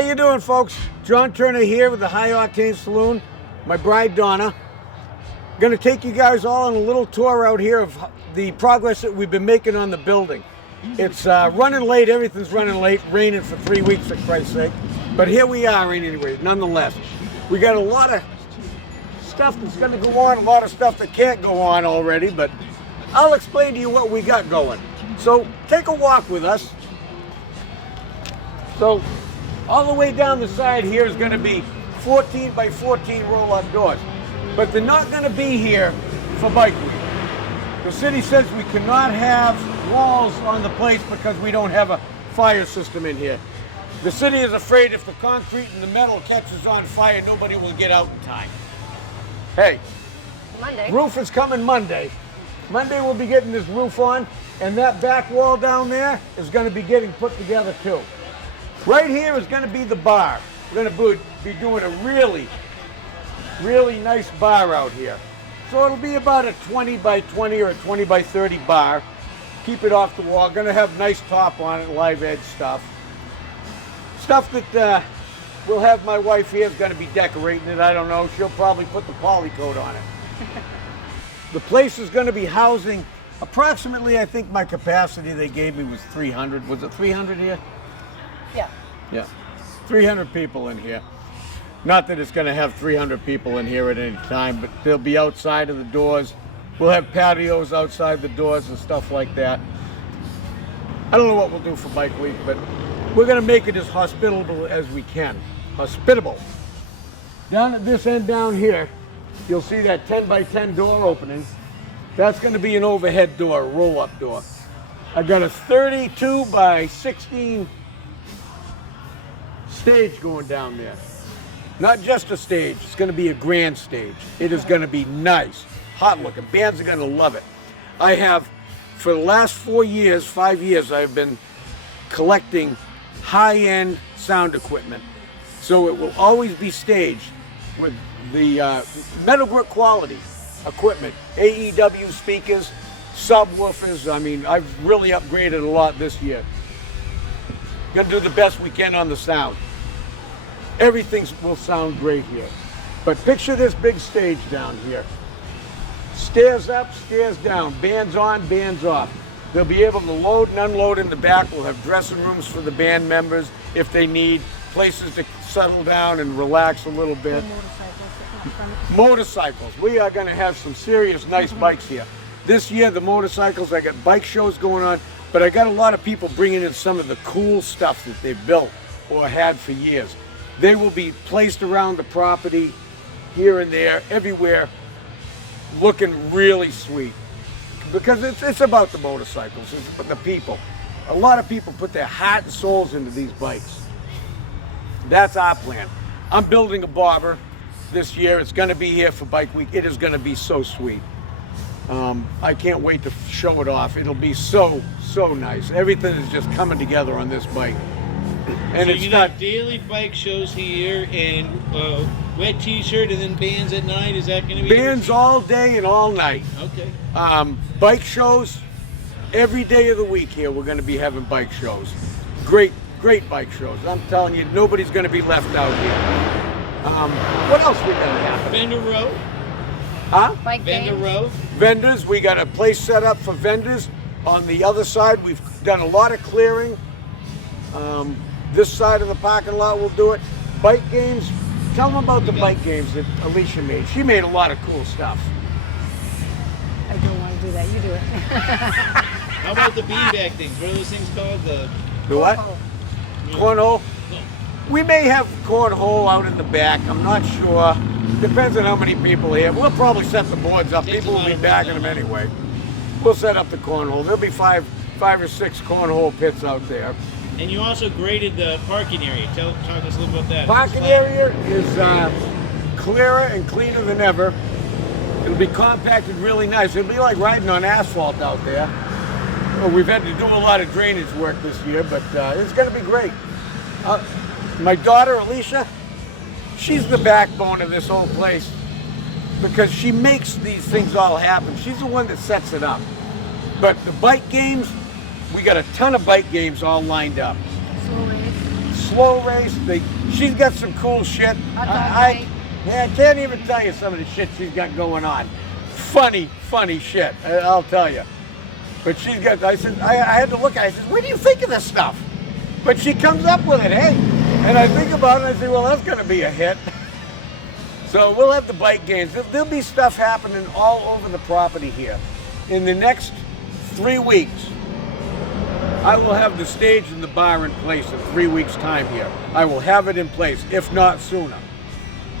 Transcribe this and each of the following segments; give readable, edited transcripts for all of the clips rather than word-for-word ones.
you doing, folks? John Turner here with the High Octane Saloon. My bride, Donna. Going to take you guys all on a little tour out here of the progress that we've been making on the building. It's running late. Everything's running late. Raining for 3 weeks, for Christ's sake. But here we are anyway, nonetheless. We got a lot of stuff that's going to go on, a lot of stuff that can't go on already, but I'll explain to you what we got going. So take a walk with us. So all the way down the side here is going to be 14 by 14 roll-up doors. But they're not going to be here for Bike Week. The city says we cannot have walls on the place because we don't have a fire system in here. The city is afraid if the concrete and the metal catches on fire, nobody will get out in time. Hey, Monday. Roof is coming Monday. Monday we'll be getting this roof on, and that back wall down there is going to be getting put together too. Right here is going to be the bar. We're going to be doing a really nice bar out here. So it'll be about a 20 by 20 or a 20 by 30 bar. Keep it off the wall. Going to have nice top on it, live edge stuff. Stuff that we'll have my wife here is going to be decorating it. I don't know. She'll probably put the poly coat on it. The place is going to be housing approximately, I think my capacity they gave me was 300. Was it 300 here? Yeah. 300 people in here. Not that it's going to have 300 people in here at any time, but they'll be outside of the doors. We'll have patios outside the doors and stuff like that. I don't know what we'll do for Bike Week, but we're going to make it as hospitable as we can. Hospitable. Down at this end down here, you'll see that 10 by 10 door opening. That's going to be an overhead door, a roll-up door. I got a 32 by 16 stage going down there. Not just a stage, it's going to be a grand stage. It is going to be nice, hot looking. Bands are going to love it. I have, for the last 5 years, I've been collecting high-end sound equipment. So it will always be staged with the Meadowbrook quality equipment. AEW speakers, subwoofers. I mean, I've really upgraded a lot this year. Gonna do the best we can on the sound. Everything will sound great here. But picture this big stage down here. Stairs up, stairs down, bands on, bands off. They'll be able to load and unload in the back. We'll have dressing rooms for the band members if they need, places to settle down and relax a little bit. Motorcycles. We are going to have some serious nice bikes here. This year, the motorcycles, I got bike shows going on, but I got a lot of people bringing in some of the cool stuff that they've built or had for years. They will be placed around the property, here and there, everywhere, looking really sweet. Because it's about the motorcycles, it's about the people. A lot of people put their heart and souls into these bikes. That's our plan. I'm building a bobber this year. It's going to be here for Bike Week. It is going to be so sweet. I can't wait to show it off. It'll be so nice. Everything is just coming together on this bike. And so it's you not got daily bike shows here and wet t-shirt and then bands at night. Is that going to be bands all day and all night. Okay. Bike shows every day of the week here. We're going to be having bike shows. Great bike shows. I'm telling you, nobody's going to be left out here. What else we going to have? Vendor row. Huh? Bike Vendor games. row. Vendors, we got a place set up for vendors. On the other side, we've done a lot of clearing. This side of the parking lot will do it. Bike games, tell them about the bike games that Alicia made. She made a lot of cool stuff. I don't want to do that. You do it. How about the beanbag things? What are those things called? The what? Cornhole. Cornhole? We may have cornhole out in the back. I'm not sure. Depends on how many people here. We'll probably set the boards up. People will be backing them anyway. We'll set up the cornhole. There'll be five or six cornhole pits out there. And you also graded the parking area. Talk us a little about that. Parking area is clearer and cleaner than ever. It'll be compacted really nice. It'll be like riding on asphalt out there. Well, we've had to do a lot of drainage work this year, but it's going to be great. My daughter, Alicia, she's the backbone of this whole place because she makes these things all happen. She's the one that sets it up. But the bike games, we got a ton of bike games all lined up. slow race. She's got some cool shit. Hot dog I can't even tell you some of the shit she's got going on. Funny shit, I'll tell you. But she's got, I had to look at it, I said, where do you think of this stuff? But she comes up with it, hey. And I think about it and I say, well, that's gonna be a hit. So we'll have the bike games. There'll be stuff happening all over the property here. In the next 3 weeks, I will have the stage and the bar in place in 3 weeks' time here. I will have it in place, if not sooner.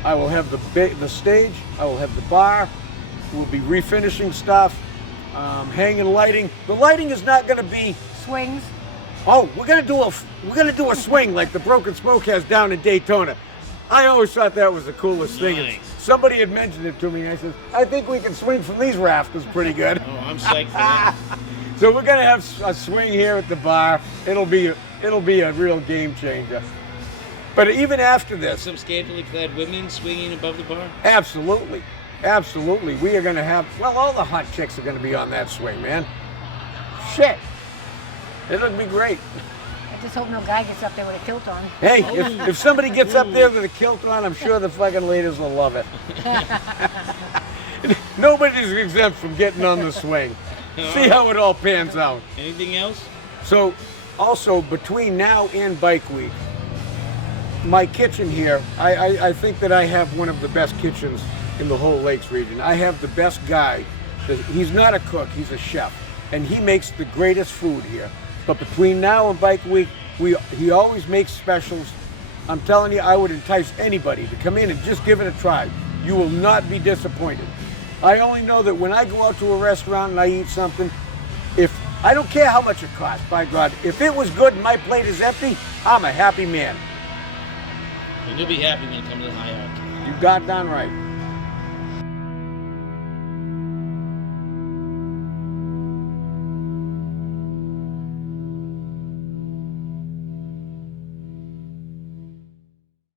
I will have the stage, I will have the bar, we'll be refinishing stuff, hanging lighting. The lighting is not gonna be, Swings. oh, we're gonna do a swing like the Broken Spoke has down in Daytona. I always thought that was the coolest thing. Nice. Somebody had mentioned it to me, and I said, I think we can swing from these rafters pretty good. Oh, I'm psyched for that. So we're gonna have a swing here at the bar. It'll be a real game changer. But even after this, Some scantily clad women swinging above the bar. absolutely, we are gonna have, well, all the hot chicks are gonna be on that swing, man. Shit, it'll be great. I just hope no guy gets up there with a kilt on. Hey, if somebody gets up there with a kilt on, I'm sure the fucking ladies will love it. Nobody's exempt from getting on the swing. See how it all pans out. Anything else? So, also between now and Bike Week, my kitchen here, I think that I have one of the best kitchens in the whole Lakes region. I have the best guy. He's not a cook, he's a chef, and he makes the greatest food here. But between now and Bike Week, he always makes specials. I'm telling you, I would entice anybody to come in and just give it a try. You will not be disappointed. I only know that when I go out to a restaurant and I eat something, I don't care how much it costs, by God, if it was good and my plate is empty, I'm a happy man. And you'll be happy when you come to the High Octane. You got done right.